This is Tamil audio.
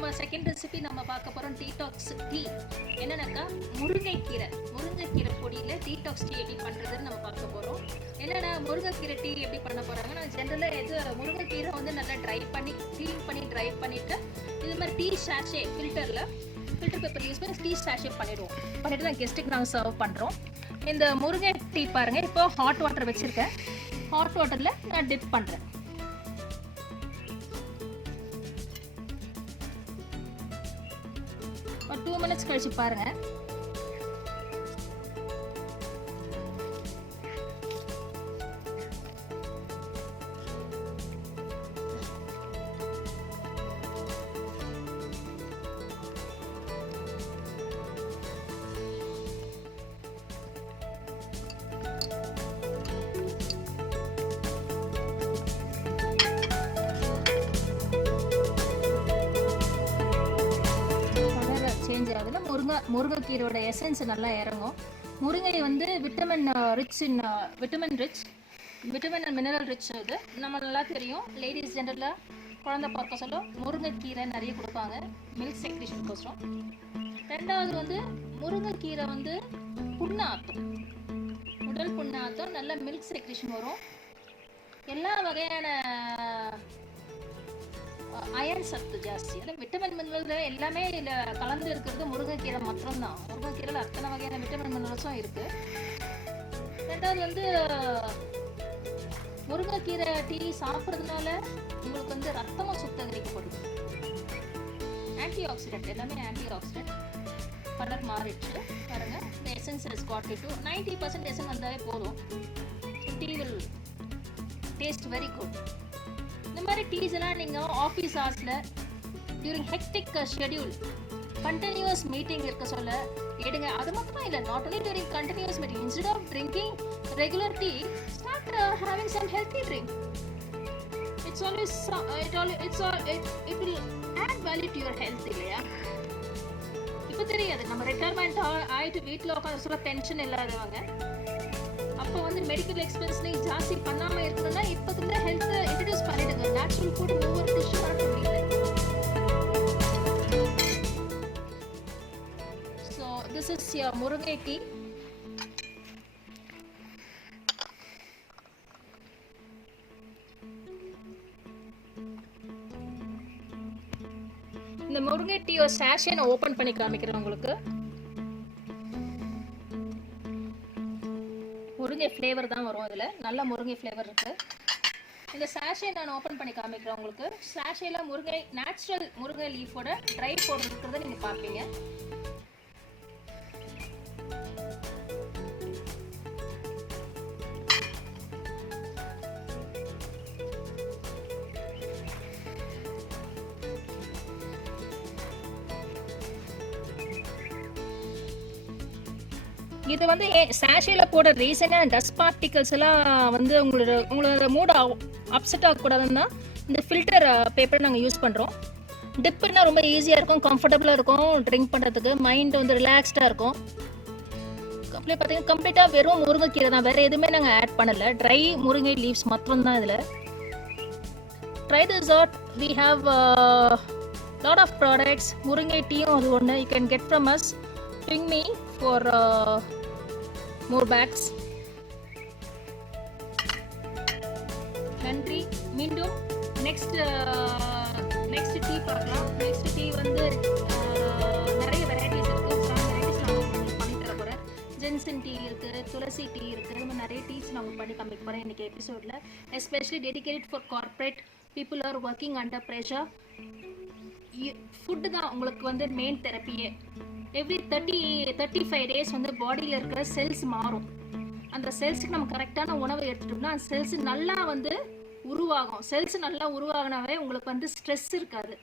நம்ம செகண்ட் ரெசிபி நம்ம பார்க்க போகிறோம் டீடாக்ஸ் டீ. என்னன்னாக்கா முருங்கைக்கீரை பொடியில் டீடாக்ஸ் டீ எப்படி பண்ணுறதுன்னு நம்ம பார்க்க போகிறோம். என்னென்னா முருங்கைக்கீரை டீ எப்படி பண்ண போகிறாங்கன்னா, ஜென்ரலாக முருங்கைக்கீரை வந்து நல்லா க்ளீன் பண்ணி ட்ரை பண்ணிவிட்டு இது மாதிரி tea sachet filter paper use பண்ணி டீ சாஷே பண்ணிவிட்டு தான் கெஸ்ட்டுக்கு நாங்கள் சர்வ் பண்ணுறோம். இந்த முருங்கை டீ பாருங்கள், இப்போ ஹாட் வாட்டர் வச்சுருக்கேன். ஹாட் வாட்டரில் நான் டிப் பண்ணுறேன். ஒரு 2 minutes கழிச்சு பாருங்க. அதில் முருங்கைக்கீரையோட எசன்ஸ் நல்லா இறங்கும். முருங்கை வந்து விட்டமின் அண்ட் மினரல் ரிச். இது நம்ம நல்லா தெரியும். லேடிஸ் ஜென்ரலாக குழந்தை பார்க்க சொல்ல முருங்கைக்கீரை நிறைய கொடுப்பாங்க, மில்க் செக்ரேஷன் கோசம். ரெண்டாவது வந்து முருங்கைக்கீரை வந்து புண்ணாத்தும், உடல் புண்ணாத்தும், நல்ல மில்க் செக்ரேஷன் வரும். எல்லா வகையான அயன் சத்து ஜாஸ்தி, விட்டமின் மினரல் எல்லாமே இதில் கலந்து இருக்கிறது முருங்கைக்கீரை மட்டும்தான். முருங்கைக்கீரையில் அத்தனை வகையான விட்டமின் மினரல்ஸும் இருக்கு. ரெண்டாவது வந்து முருங்கைக்கீரை டீ சாப்பிட்றதுனால உங்களுக்கு வந்து ரத்தமும் சுத்தகரிக்கப்படுது. ஆன்டி ஆக்சிடென்ட், எல்லாமே ஆன்டி ஆக்சிடென்ட். கலர் மாறிடுச்சு பாருங்க. இந்த essence is got to 90% essence வந்தாலே போதும். Tea will taste very good. இந்த மாதிரி டீஸ் எல்லாம் நீங்கள் ஆஃபீஸ் ஹவர்ஸில் during hectic schedule continuous meeting இருக்க சொல்ல எடுங்க. அது மட்டும் இல்லை, not only during continuous meeting, instead of drinking regular tea, start having some healthy drink. It will add value to your health இல்லையா? இப்போ தெரியாது, நம்ம ரிட்டையர்மெண்ட் ஆகிட்டு வீட்டில் உட்காந்து சொல்ல டென்ஷன் இல்லாதவங்க, அப்போ வந்து மெடிக்கல் எக்ஸ்பென்ஸ் நீங்கள் ஜாஸ்தி பண்ணாமல் இருக்கணும்னா இப்போதுல ஹெல்த்தை இன்ட்ரடியூஸ் பண்ணிடுங்க. நேச்சுரல் ஃபுட் ஒவ்வொரு டிஷ்ஷும் பண்ணிட்டு. ஸோ திஸ் இஸ் யுவர் முருங்கை டீ. இந்த முருங்கை டீயோ சாஷே நான் ஓப்பன் பண்ணி காமிக்கிறேன் உங்களுக்கு. முருங்கை ஃப்ளேவர் தான் வரும் அதில், நல்ல முருங்கை ஃப்ளேவர் இருக்குது. இந்த சாஷே நான் ஓப்பன் பண்ணி காமிக்கிறேன் உங்களுக்கு. சாஷேல நேச்சுரல் முருங்கை லீஃபோட ட்ரை பவுடர் இருக்கிறத நீங்கள் பார்ப்பீங்க. இது வந்து சாஷேல போட ரீசனாக டஸ்ட் பார்ட்டிகல்ஸ் எல்லாம் வந்து உங்களோட மூட் அப்செட் ஆகக்கூடாதுன்னு தான் இந்த ஃபில்டர் பேப்பர் நாங்கள் யூஸ் பண்ணுறோம். டிப்புன்னா ரொம்ப ஈஸியாக இருக்கும், கம்ஃபர்டபுளாக இருக்கும், ட்ரிங்க் பண்ணுறதுக்கு மைண்ட் வந்து ரிலாக்ஸ்டாக இருக்கும். பார்த்தீங்கன்னா கம்ப்ளீட்டாக வெறும் முருங்கைக்கீரை தான், வேறு எதுவுமே நாங்கள் ஆட் பண்ணலை. ட்ரை முருங்கை லீவ்ஸ் மட்டும் தான் இதில். Try this out. We have lot of products. முருங்கை டீயும் அது ஒன்று. You can get from us. Ping me for more bags. நன்றி. மீண்டும் நெக்ஸ்ட் டீ பார்க்கலாம். நெக்ஸ்ட் டீ வந்து நிறைய வெரைட்டிஸ் இருக்குது. வெரைட்டிஸ் நான் உங்களுக்கு பண்ணி தர போகிறேன். ஜென்சன் டீ இருக்குது, துளசி டீ இருக்குது. இது மாதிரி நிறைய டீஸ் நான் உங்களுக்கு பண்ணி காமிக்க போகிறேன் இன்றைக்கி எபிசோடில். Especially dedicated for corporate people are working under pressure. Food தான் உங்களுக்கு வந்து மெயின் தெரப்பியே. எவ்ரி 35 டேஸ் வந்து பாடியில் இருக்கிற செல்ஸ் மாறும். அந்த செல்ஸுக்கு நம்ம கரெக்டான உணவை எடுத்துட்டோம்னா அந்த செல்ஸ் நல்லா வந்து உருவாகும். செல்ஸ் நல்லா உருவாகினாவே உங்களுக்கு வந்து ஸ்ட்ரெஸ் இருக்காது.